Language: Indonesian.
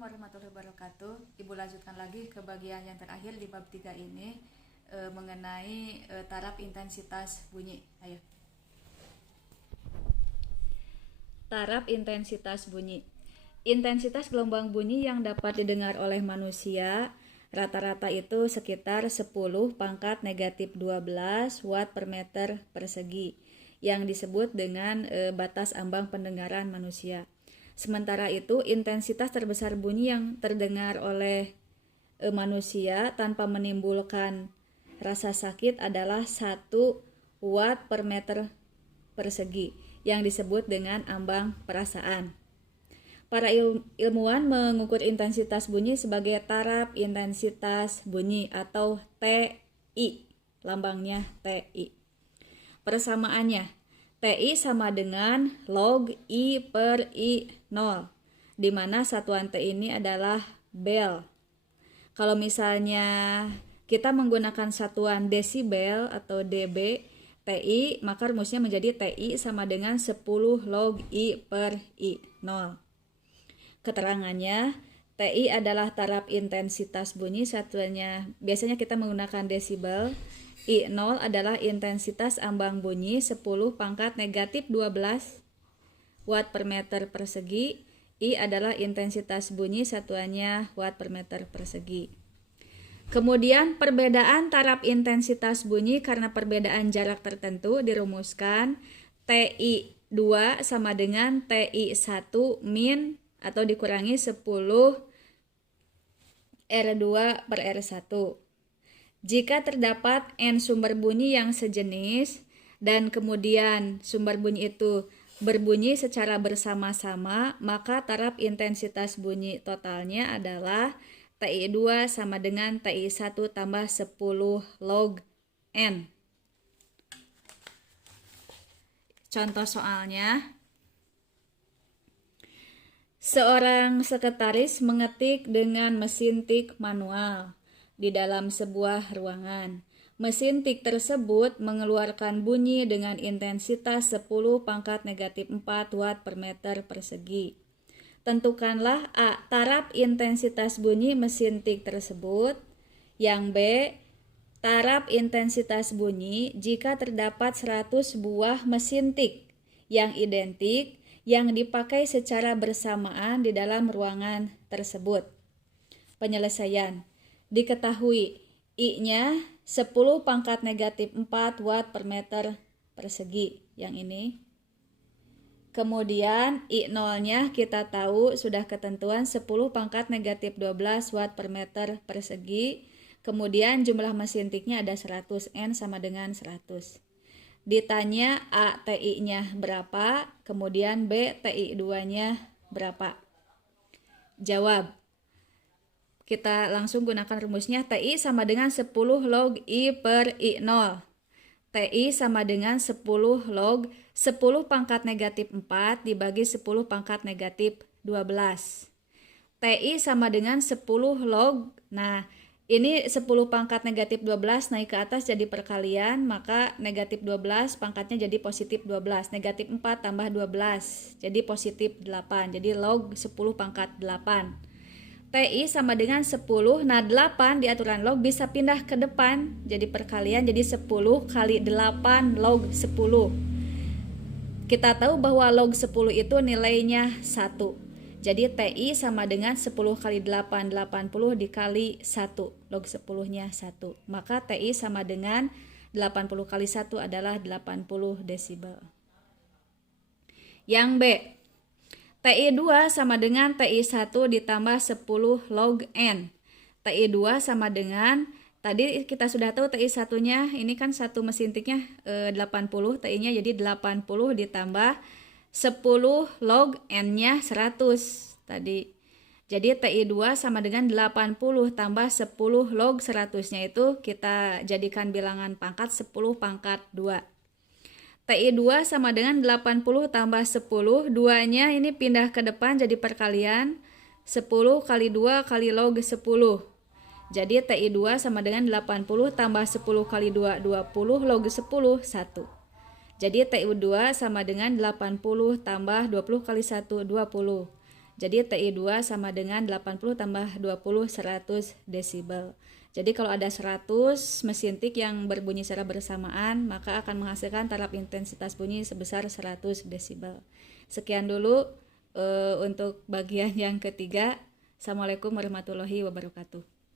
Warahmatullahi wabarakatuh. Ibu lanjutkan lagi ke bagian yang terakhir di bab 3 ini mengenai taraf intensitas bunyi. Ayo. Taraf intensitas bunyi. Intensitas gelombang bunyi yang dapat didengar oleh manusia rata-rata itu sekitar 10 pangkat negatif 12 watt per meter persegi yang disebut dengan batas ambang pendengaran manusia. Sementara itu, intensitas terbesar bunyi yang terdengar oleh manusia tanpa menimbulkan rasa sakit adalah 1 watt per meter persegi yang disebut dengan ambang perasaan. Para ilmuwan mengukur intensitas bunyi sebagai taraf intensitas bunyi atau TI, lambangnya TI. Persamaannya, TI sama dengan log I per I0, di mana satuan T ini adalah bel. Kalau misalnya kita menggunakan satuan desibel atau dB, TI, maka rumusnya menjadi TI sama dengan 10 log I per I0. Keterangannya, TI adalah taraf intensitas bunyi, satuannya biasanya kita menggunakan desibel. I0 adalah intensitas ambang bunyi 10 pangkat negatif 12 watt per meter persegi. I adalah intensitas bunyi, satuannya watt per meter persegi. Kemudian perbedaan taraf intensitas bunyi karena perbedaan jarak tertentu dirumuskan TI2 sama dengan TI1 min atau dikurangi 10 R2 per R1. Jika terdapat N sumber bunyi yang sejenis dan kemudian sumber bunyi itu berbunyi secara bersama-sama, maka taraf intensitas bunyi totalnya adalah TI2 sama dengan TI1 tambah 10 log N. Contoh soalnya, seorang sekretaris mengetik dengan mesin tik manual di dalam sebuah ruangan. Mesin tik tersebut mengeluarkan bunyi dengan intensitas 10 pangkat negatif 4 watt per meter persegi. Tentukanlah A, taraf intensitas bunyi mesin tik tersebut. Yang B, taraf intensitas bunyi jika terdapat 100 buah mesin tik yang identik yang dipakai secara bersamaan di dalam ruangan tersebut. Penyelesaian. Diketahui I-nya 10 pangkat negatif 4 watt per meter persegi, yang ini. Kemudian I0-nya kita tahu sudah ketentuan 10 pangkat negatif 12 watt per meter persegi. Kemudian jumlah mesin tiknya ada 100, N sama dengan 100. Ditanya A TI-nya berapa, kemudian B TI2-nya berapa. Jawab. Kita langsung gunakan rumusnya. TI sama dengan 10 log I per I0. TI sama dengan 10 log 10 pangkat negatif 4 dibagi 10 pangkat negatif 12. TI sama dengan 10 log, nah ini 10 pangkat negatif 12 naik ke atas jadi perkalian, maka negatif 12 pangkatnya jadi positif 12. Negatif 4 tambah 12 jadi positif 8. Jadi log 10 pangkat 8. TI sama dengan 10, nah 8 di aturan log bisa pindah ke depan jadi perkalian, jadi 10 kali 8 log 10. Kita tahu bahwa log 10 itu nilainya 1. Jadi TI sama dengan 10 kali 8, 80 dikali 1, log 10-nya 1. Maka TI sama dengan 80 kali 1 adalah 80 desibel. Yang B, TI2 sama dengan TI1 ditambah 10 log N. TI2 sama dengan, tadi kita sudah tahu TI1-nya, ini kan satu mesin tiknya 80, TI-nya jadi 80 ditambah 10 log N-nya 100 tadi. Jadi TI2 sama dengan 80 tambah 10 log 100-nya itu kita jadikan bilangan pangkat 10 pangkat 2. TI2 sama dengan 80 tambah 10, 2-nya ini pindah ke depan jadi perkalian, 10 kali 2 kali log 10. Jadi TI2 sama dengan 80 tambah 10 kali 2, 20 log 10, 1. Jadi TI2 sama dengan 80 tambah 20 kali 1, 20. Jadi TI2 sama dengan 80 tambah 20 100 desibel. Jadi kalau ada 100 mesin tik yang berbunyi secara bersamaan, maka akan menghasilkan taraf intensitas bunyi sebesar 100 desibel. Sekian dulu untuk bagian yang ketiga. Assalamualaikum warahmatullahi wabarakatuh.